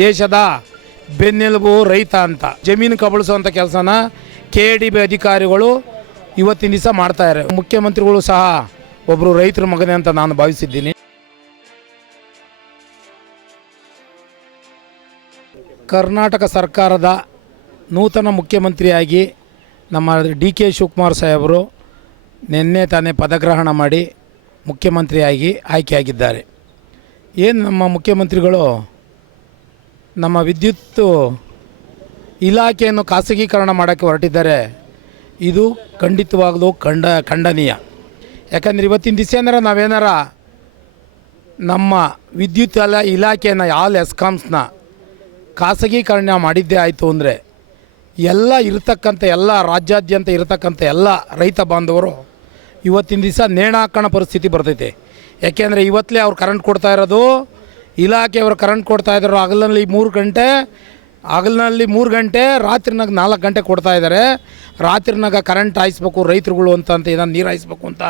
ದೇಶದ ಬೆನ್ನೆಲುಬು ರೈತ ಅಂತ ಜಮೀನು ಕಬಳಿಸುವಂಥ ಕೆಲಸನ KDB ಅಧಿಕಾರಿಗಳು ಇವತ್ತಿನ ದಿವಸ ಮಾಡ್ತಾ ಇದ್ದಾರೆ. ಮುಖ್ಯಮಂತ್ರಿಗಳು ಸಹ ಒಬ್ಬರು ರೈತರ ಮಗನೇ ಅಂತ ನಾನು ಭಾವಿಸಿದ್ದೀನಿ. ಕರ್ನಾಟಕ ಸರ್ಕಾರದ ನೂತನ ಮುಖ್ಯಮಂತ್ರಿಯಾಗಿ ನಮ್ಮ DK ಶಿವಕುಮಾರ್ ಸಾಹೇಬರು ನಿನ್ನೆ ತಾನೇ ಪದಗ್ರಹಣ ಮಾಡಿ ಮುಖ್ಯಮಂತ್ರಿಯಾಗಿ ಆಯ್ಕೆಯಾಗಿದ್ದಾರೆ. ಏನು ನಮ್ಮ ಮುಖ್ಯಮಂತ್ರಿಗಳು ನಮ್ಮ ವಿದ್ಯುತ್ ಇಲಾಖೆಯನ್ನು ಖಾಸಗೀಕರಣ ಮಾಡೋಕ್ಕೆ ಹೊರಟಿದ್ದಾರೆ. ಇದು ಖಂಡಿತವಾಗಲೂ ಖಂಡನೀಯ. ಯಾಕಂದರೆ ಇವತ್ತಿನ ದಿವಸ ನಾವೇನಾರ ನಮ್ಮ ವಿದ್ಯುತ್ ಇಲಾಖೆಯನ್ನು ಆಲ್ ಎಸ್ಕಾಮ್ಸ್ನ ಖಾಸಗೀಕರಣ ಮಾಡಿದ್ದೇ ಆಯಿತು ಅಂದರೆ ಎಲ್ಲ ರಾಜ್ಯಾದ್ಯಂತ ಇರತಕ್ಕಂಥ ಎಲ್ಲ ರೈತ ಬಾಂಧವರು ಇವತ್ತಿನ ದಿವಸ ನೇಣಾಕಣ ಪರಿಸ್ಥಿತಿ ಬರ್ತೈತೆ. ಯಾಕೆಂದರೆ ಇವತ್ತಲೇ ಅವ್ರು ಕರೆಂಟ್ ಕೊಡ್ತಾ ಇರೋದು, ಇಲಾಖೆಯವರು ಕರೆಂಟ್ ಕೊಡ್ತಾ ಇದ್ದಾರೆ ಹಗಲಿನಲ್ಲಿ 3 ಗಂಟೆ, ರಾತ್ರಿನಾಗ 4 ಗಂಟೆ ಕೊಡ್ತಾ ಇದ್ದಾರೆ. ರಾತ್ರಿನಾಗ ಕರೆಂಟ್ ಹಾಯಿಸ್ಬೇಕು ರೈತರುಗಳು ಅಂತ ಏನಾದ್ರು ನೀರು ಹಾಯಿಸ್ಬೇಕು ಅಂತ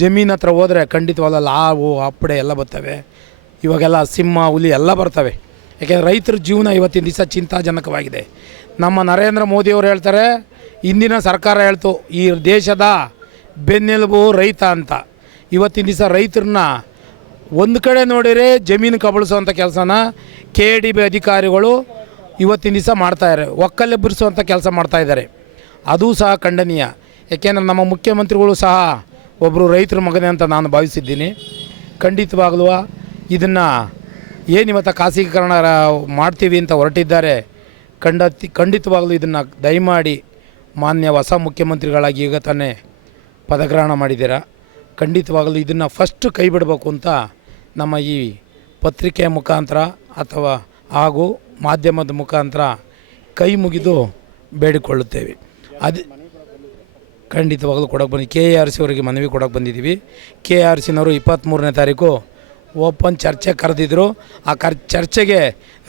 ಜಮೀನು ಹತ್ರ ಹೋದರೆ ಖಂಡಿತವಾಗಲ್ಲ ಹಾವು ಅಪ್ಪಡೆ ಎಲ್ಲ ಬರ್ತವೆ. ಇವಾಗೆಲ್ಲ ಸಿಂಹ ಹುಲಿ ಎಲ್ಲ ಬರ್ತವೆ. ಯಾಕೆಂದರೆ ರೈತರ ಜೀವನ ಇವತ್ತಿನ ದಿವಸ ಚಿಂತಾಜನಕವಾಗಿದೆ. ನಮ್ಮ ನರೇಂದ್ರ ಮೋದಿಯವರು ಹೇಳ್ತಾರೆ, ಇಂದಿನ ಸರ್ಕಾರ ಹೇಳ್ತು ಈ ದೇಶದ ಬೆನ್ನೆಲುಬು ರೈತ ಅಂತ. ಇವತ್ತಿನ ದಿವಸ ರೈತರನ್ನ ಒಂದು ಕಡೆ ನೋಡಿದರೆ ಜಮೀನು ಕಬಳಿಸುವಂಥ ಕೆಲಸನ KDB ಅಧಿಕಾರಿಗಳು ಇವತ್ತಿನ ದಿವಸ ಮಾಡ್ತಾಯಿದ್ದಾರೆ. ಒಕ್ಕಲೆಬ್ಬಿಸುವಂಥ ಕೆಲಸ ಮಾಡ್ತಾಯಿದ್ದಾರೆ. ಅದು ಸಹ ಖಂಡನೀಯ. ಯಾಕೆಂದರೆ ನಮ್ಮ ಮುಖ್ಯಮಂತ್ರಿಗಳು ಸಹ ಒಬ್ಬರು ರೈತರ ಮಗನೇ ಅಂತ ನಾನು ಭಾವಿಸಿದ್ದೀನಿ. ಖಂಡಿತವಾಗಲೂ ಇದನ್ನು ಏನಿವತ್ತು ಖಾಸಗೀಕರಣ ಮಾಡ್ತೀವಿ ಅಂತ ಹೊರಟಿದ್ದಾರೆ. ಖಂಡಿತವಾಗಲೂ ಇದನ್ನು ದಯಮಾಡಿ ಮಾನ್ಯ ಹೊಸ ಮುಖ್ಯಮಂತ್ರಿಗಳಾಗಿ ಈಗ ತಾನೇ ಪದಗ್ರಹಣ ಮಾಡಿದ್ದೀರಾ. ಖಂಡಿತವಾಗಲೂ ಇದನ್ನು ಫಸ್ಟ್ ಕೈ ಬಿಡಬೇಕು ಅಂತ ನಮ್ಮ ಈ ಪತ್ರಿಕೆಯ ಮುಖಾಂತರ ಹಾಗೂ ಮಾಧ್ಯಮದ ಮುಖಾಂತರ ಕೈ ಮುಗಿದು ಬೇಡಿಕೊಳ್ಳುತ್ತೇವೆ. ಅದು ಖಂಡಿತವಾಗಲೂ ಕೊಡೋಕೆ ಬಂದು KRC ಅವರಿಗೆ ಮನವಿ ಕೊಡೋಕೆ ಬಂದಿದ್ದೀವಿ. KRCನವರು 23ನೇ ತಾರೀಕು ಓಪನ್ ಚರ್ಚೆ ಕರೆದಿದ್ದರು. ಆ ಚರ್ಚೆಗೆ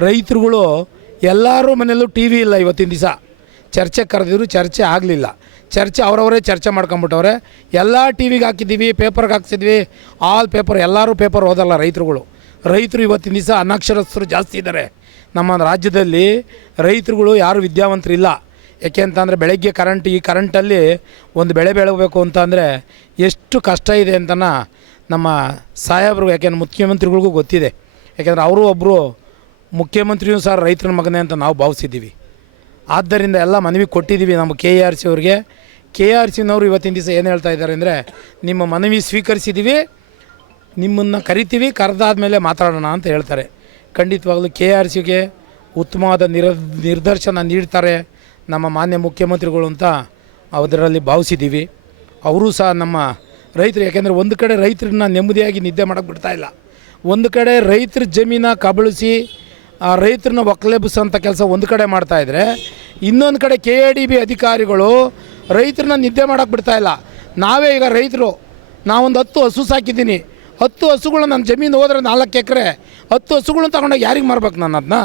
ರೈತರುಗಳು ಎಲ್ಲರೂ ಮನೆಯಲ್ಲೂ TV ಇಲ್ಲ. ಇವತ್ತಿನ ದಿವಸ ಚರ್ಚೆ ಕರೆದಿದ್ರು, ಚರ್ಚೆ ಆಗಲಿಲ್ಲ. ಚರ್ಚೆ ಅವರವರೇ ಚರ್ಚೆ ಮಾಡ್ಕೊಂಬಿಟ್ಟವ್ರೆ. ಎಲ್ಲ TVಗೆ ಹಾಕಿದ್ದೀವಿ, ಪೇಪರ್ಗೆ ಹಾಕ್ಸಿದ್ವಿ, ಆಲ್ ಪೇಪರ್ ಎಲ್ಲರೂ ಪೇಪರ್ ಓದಲ್ಲ ರೈತರು ಇವತ್ತಿನ ದಿವಸ ಅನಕ್ಷರಸ್ಥರು ಜಾಸ್ತಿ ಇದ್ದಾರೆ. ನಮ್ಮ ರಾಜ್ಯದಲ್ಲಿ ರೈತರುಗಳು ಯಾರು ವಿದ್ಯಾವಂತರಿಲ್ಲ. ಯಾಕೆ ಅಂತಂದರೆ ಬೆಳಗ್ಗೆ ಈ ಕರೆಂಟಲ್ಲಿ ಒಂದು ಬೆಳೆ ಬೆಳಬೇಕು ಅಂತಂದರೆ ಎಷ್ಟು ಕಷ್ಟ ಇದೆ ಅಂತನ ನಮ್ಮ ಸಾಹೇಬರು, ಯಾಕೆಂದ್ರೆ ಮುಖ್ಯಮಂತ್ರಿಗಳಿಗೂ ಗೊತ್ತಿದೆ. ಯಾಕೆಂದರೆ ಅವರು ಒಬ್ಬರು ಮುಖ್ಯಮಂತ್ರಿಯೂ ಸಹ ರೈತರ ಮಗನೇ ಅಂತ ನಾವು ಭಾವಿಸಿದ್ದೀವಿ. ಆದ್ದರಿಂದ ಎಲ್ಲ ಮನವಿ ಕೊಟ್ಟಿದ್ದೀವಿ ನಮ್ಮ KRC ಅವ್ರಿಗೆ. KRCನವರು ಇವತ್ತಿನ ದಿವಸ ಏನು ಹೇಳ್ತಾ ಇದ್ದಾರೆ ಅಂದರೆ, ನಿಮ್ಮ ಮನವಿ ಸ್ವೀಕರಿಸಿದ್ದೀವಿ, ನಿಮ್ಮನ್ನು ಕರಿತೀವಿ, ಕರೆದಾದ್ಮೇಲೆ ಮಾತಾಡೋಣ ಅಂತ ಹೇಳ್ತಾರೆ. ಖಂಡಿತವಾಗಲೂ KRCಗೆ ಉತ್ತಮವಾದ ನಿರ್ದೇಶನ ನೀಡ್ತಾರೆ ನಮ್ಮ ಮಾನ್ಯ ಮುಖ್ಯಮಂತ್ರಿಗಳು ಅಂತ ಅದರಲ್ಲಿ ಭಾವಿಸಿದ್ದೀವಿ. ಅವರು ಸಹ ನಮ್ಮ ರೈತರು, ಯಾಕೆಂದರೆ ಒಂದು ಕಡೆ ರೈತರನ್ನ ನೆಮ್ಮದಿಯಾಗಿ ನಿದ್ದೆ ಮಾಡೋಕ್ಕೆ ಬಿಡ್ತಾಯಿಲ್ಲ. ಒಂದು ಕಡೆ ರೈತರ ಜಮೀನ ಕಬಳಿಸಿ ಆ ರೈತರನ್ನ ಒಕ್ಕಲೆಬ್ಬಿಸೋಂಥ ಕೆಲಸ ಒಂದು ಕಡೆ ಮಾಡ್ತಾಯಿದ್ರೆ, ಇನ್ನೊಂದು ಕಡೆ KDB ಅಧಿಕಾರಿಗಳು ರೈತರನ್ನ ನಿದ್ದೆ ಮಾಡೋಕ್ಕೆ ಬಿಡ್ತಾಯಿಲ್ಲ. ನಾವೇ ಈಗ ರೈತರು, ನಾವೊಂದು 10 ಹಸು ಸಾಕಿದ್ದೀನಿ. 10 ಹಸುಗಳು ನನ್ನ ಜಮೀನು ಹೋದರೆ 4 ಎಕರೆ, 10 ಹಸುಗಳನ್ನ ತಗೊಂಡೋಗಿ ಯಾರಿಗೆ ಮಾರ್ಬೇಕು? ನಾನು ಅದನ್ನ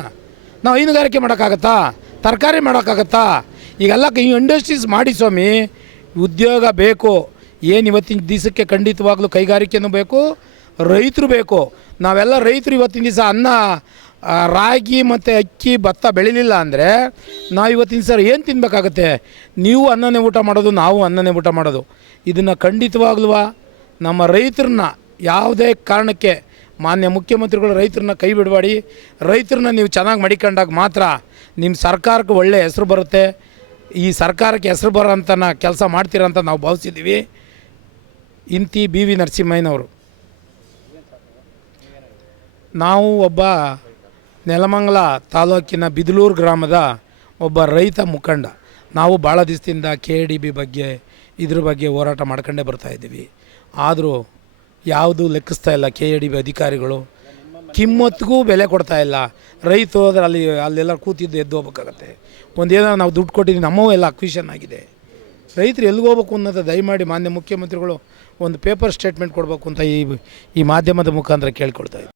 ನಾವು ಹೈನುಗಾರಿಕೆ ಮಾಡೋಕ್ಕಾಗತ್ತಾ? ತರಕಾರಿ ಮಾಡೋಕ್ಕಾಗತ್ತಾ? ಈಗೆಲ್ಲ ಇಂಡಸ್ಟ್ರೀಸ್ ಮಾಡಿ ಸ್ವಾಮಿ, ಉದ್ಯೋಗ ಬೇಕು. ಏನು ಇವತ್ತಿನ ದಿವಸಕ್ಕೆ ಖಂಡಿತವಾಗ್ಲೂ ಕೈಗಾರಿಕೆನೂ ಬೇಕು, ರೈತರು ಬೇಕು. ನಾವೆಲ್ಲ ರೈತರು ಇವತ್ತಿನ ದಿವಸ ರಾಗಿ ಮತ್ತು ಅಕ್ಕಿ ಭತ್ತ ಬೆಳಿಲಿಲ್ಲ ಅಂದರೆ ನಾವು ಇವತ್ತಿನ ದಿವಸ ಏನು ತಿನ್ನಬೇಕಾಗತ್ತೆ? ನೀವು ಅನ್ನನೇ ಊಟ ಮಾಡೋದು, ನಾವು ಅನ್ನನೇ ಊಟ ಮಾಡೋದು. ಇದನ್ನು ಖಂಡಿತವಾಗ್ಲೂ ನಮ್ಮ ರೈತರನ್ನ ಯಾವುದೇ ಕಾರಣಕ್ಕೆ ಮಾನ್ಯ ಮುಖ್ಯಮಂತ್ರಿಗಳು ರೈತರನ್ನ ಕೈ ಬಿಡಬೇಡಿ. ರೈತರನ್ನ ನೀವು ಚೆನ್ನಾಗಿ ಮಡಿಕೊಂಡಾಗ ಮಾತ್ರ ನಿಮ್ಮ ಸರ್ಕಾರಕ್ಕೆ ಒಳ್ಳೆಯ ಹೆಸರು ಬರುತ್ತೆ. ಈ ಸರ್ಕಾರಕ್ಕೆ ಹೆಸರು ಬರೋಂಥ ಕೆಲಸ ಮಾಡ್ತೀರಂತ ನಾವು ಭಾವಿಸಿದ್ದೀವಿ. ಇಂತಿ BV ನರಸಿಂಹಯ್ಯನವರು. ನಾವು ಒಬ್ಬ ನೆಲಮಂಗಲ ತಾಲೂಕಿನ ಬಿದಲೂರು ಗ್ರಾಮದ ಒಬ್ಬ ರೈತ ಮುಖಂಡ. ನಾವು ಭಾಳ ದಿವಸದಿಂದ KDB ಬಗ್ಗೆ ಇದ್ರ ಬಗ್ಗೆ ಹೋರಾಟ ಮಾಡ್ಕೊಂಡೇ ಬರ್ತಾಯಿದ್ದೀವಿ. ಆದರೂ ಯಾವುದೂ ಲೆಕ್ಕಿಸ್ತಾ ಇಲ್ಲ KDB ಅಧಿಕಾರಿಗಳು. ಕಿಮ್ಮತ್ತಿಗೂ ಬೆಲೆ ಕೊಡ್ತಾ ಇಲ್ಲ. ರೈತ ಹೋದ್ರೆ ಅಲ್ಲೆಲ್ಲ ಕೂತಿದ್ದು ಎದ್ದು ಹೋಗ್ಬೇಕಾಗತ್ತೆ. ಒಂದೇನೋ ನಾವು ದುಡ್ಡು ಕೊಟ್ಟಿದ್ದೀವಿ, ನಮ್ಮವೂ ಎಲ್ಲ ಅಕ್ವಿಷನ್ ಆಗಿದೆ. ರೈತರು ಎಲ್ಲಿಗೆ ಹೋಗ್ಬೇಕು ಅನ್ನೋದು ದಯಮಾಡಿ ಮಾನ್ಯ ಮುಖ್ಯಮಂತ್ರಿಗಳು ಒಂದು ಪೇಪರ್ ಸ್ಟೇಟ್ಮೆಂಟ್ ಕೊಡಬೇಕು ಅಂತ ಈ ಮಾಧ್ಯಮದ ಮುಖಾಂತರ ಕೇಳ್ಕೊಳ್ತಾ ಇದ್ದೀವಿ.